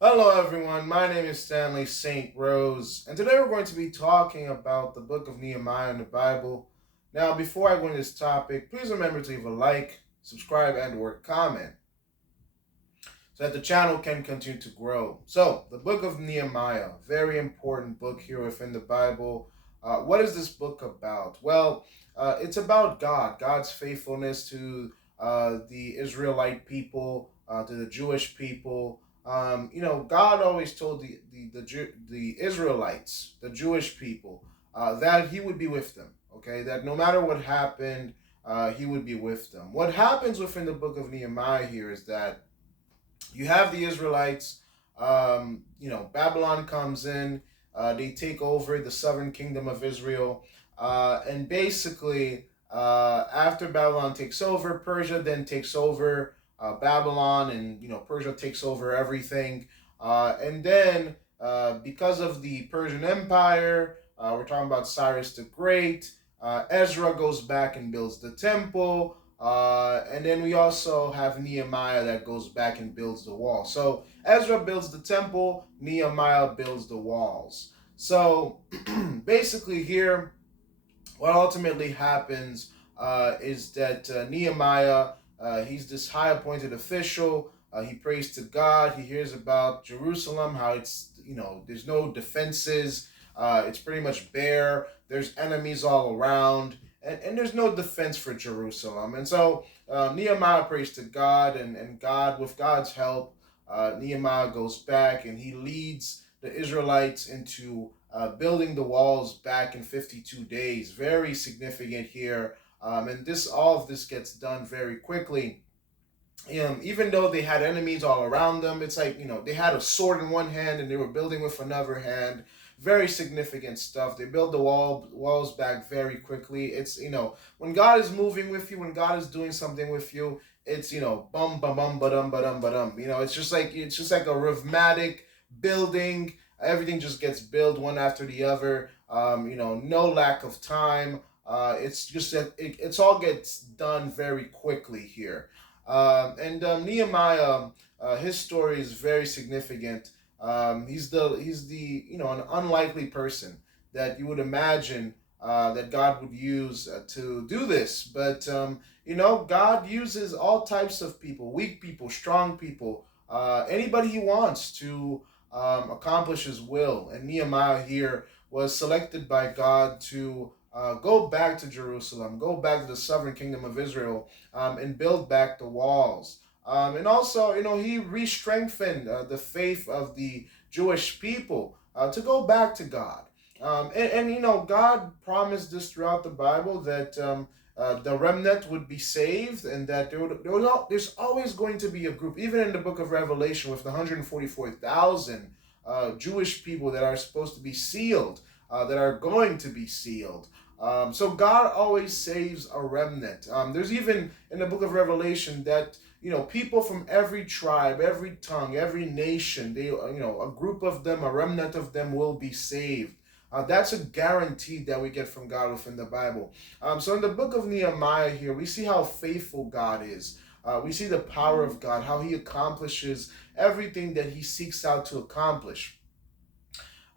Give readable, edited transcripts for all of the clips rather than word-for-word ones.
Hello, everyone. My name is Stanley St. Rose, and today we're going to be talking about the book of Nehemiah in the Bible. Now, before I go into this topic, please remember to leave a like, subscribe, and/or comment so that the channel can continue to grow. So, the book of Nehemiah, very important book here within the Bible. What is this book about? Well, it's about God's faithfulness to the Israelite people, to the Jewish people. God always told the Israelites, the Jewish people, that He would be with them. Okay, that no matter what happened, He would be with them. What happens within the book of Nehemiah here is that you have the Israelites. Babylon comes in. They take over the southern kingdom of Israel, and basically, after Babylon takes over, Persia then takes over Babylon, and Persia takes over everything. And then, because of the Persian Empire, we're talking about Cyrus the Great. Ezra goes back and builds the temple. And then we also have Nehemiah that goes back and builds the wall. So Ezra builds the temple, Nehemiah builds the walls. So basically, here, what ultimately happens is that Nehemiah, he's this high appointed official. He prays to God. He hears about Jerusalem, how there's no defenses. It's pretty much bare. There's enemies all around, and there's no defense for Jerusalem. And so Nehemiah prays to God, and God, with God's help, Nehemiah goes back and he leads the Israelites into building the walls back in 52 days. Very significant here. And all of this gets done very quickly. Even though they had enemies all around them, it's like, they had a sword in one hand and they were building with another hand. Very significant stuff. They build the walls back very quickly. It's, when God is moving with you, when God is doing something with you, it's, bum bum bum ba-dum ba-dum ba-dum. It's just like a rhythmic building. Everything just gets built one after the other. No lack of time. It's just that it's all gets done very quickly here. And Nehemiah, his story is very significant. He's the an unlikely person that you would imagine that God would use to do this, but God uses all types of people, weak people, strong people, anybody He wants to accomplish His will. And Nehemiah here was selected by God to go back to Jerusalem, go back to the southern kingdom of Israel, and build back the walls. And also, he re-strengthened the faith of the Jewish people to go back to God. God promised this throughout the Bible that the remnant would be saved, and that there's always going to be a group, even in the book of Revelation, with the 144,000 Jewish people that are supposed to be sealed, that are going to be sealed. So God always saves a remnant. There's even in the book of Revelation that people from every tribe, every tongue, every nation, a group of them, a remnant of them will be saved. That's a guarantee that we get from God within the Bible. So in the book of Nehemiah here, we see how faithful God is. We see the power of God, how He accomplishes everything that He seeks out to accomplish.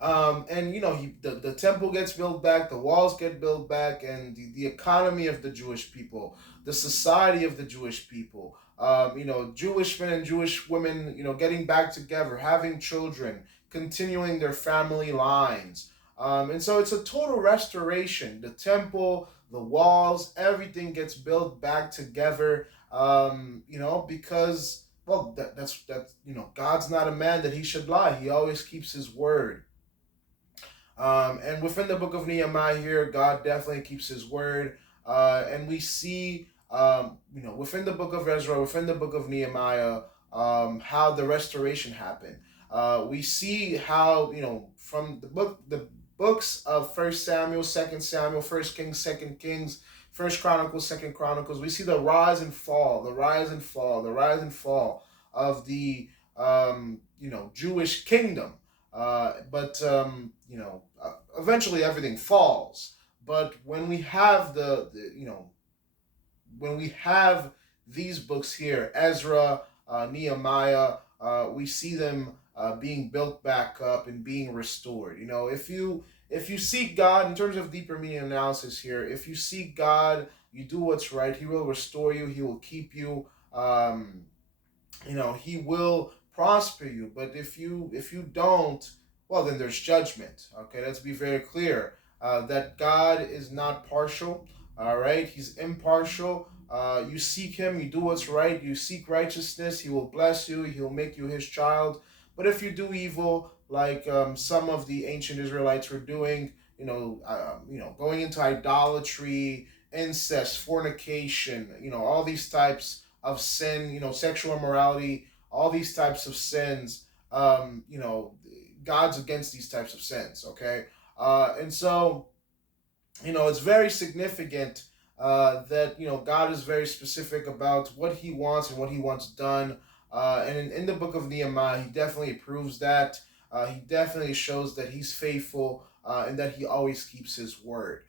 And the temple gets built back, the walls get built back, and the economy of the Jewish people, the society of the Jewish people, Jewish men and Jewish women, getting back together, having children, continuing their family lines. And so it's a total restoration. The temple, the walls, everything gets built back together. Because, well, that's God's not a man that He should lie. He always keeps His word. And within the book of Nehemiah here, God definitely keeps His word. And we see, within the book of Ezra, within the book of Nehemiah, how the restoration happened. We see how, from the books of First Samuel, Second Samuel, First Kings, Second Kings, First Chronicles, Second Chronicles, we see the rise and fall, the rise and fall, the rise and fall of the Jewish kingdom. Eventually everything falls. But when we have when we have these books here, Ezra, Nehemiah, we see them being built back up and being restored. If you seek God in terms of deeper meaning analysis here, if you seek God, you do what's right, He will restore you. He will keep you. He will prosper you. But if you don't, well, then there's judgment. Okay, let's be very clear that God is not partial. All right, He's impartial. You seek Him, you do what's right, you seek righteousness, He will bless you, He'll make you His child. But if you do evil, like some of the ancient Israelites were doing, going into idolatry, incest, fornication, all these types of sin, sexual immorality, all these types of sins, God's against these types of sins, okay? And so, it's very significant that, God is very specific about what He wants and what He wants done. And in the book of Nehemiah, He definitely proves that. He definitely shows that He's faithful and that He always keeps His word.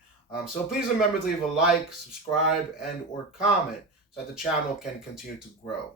So please remember to leave a like, subscribe, and or comment so that the channel can continue to grow.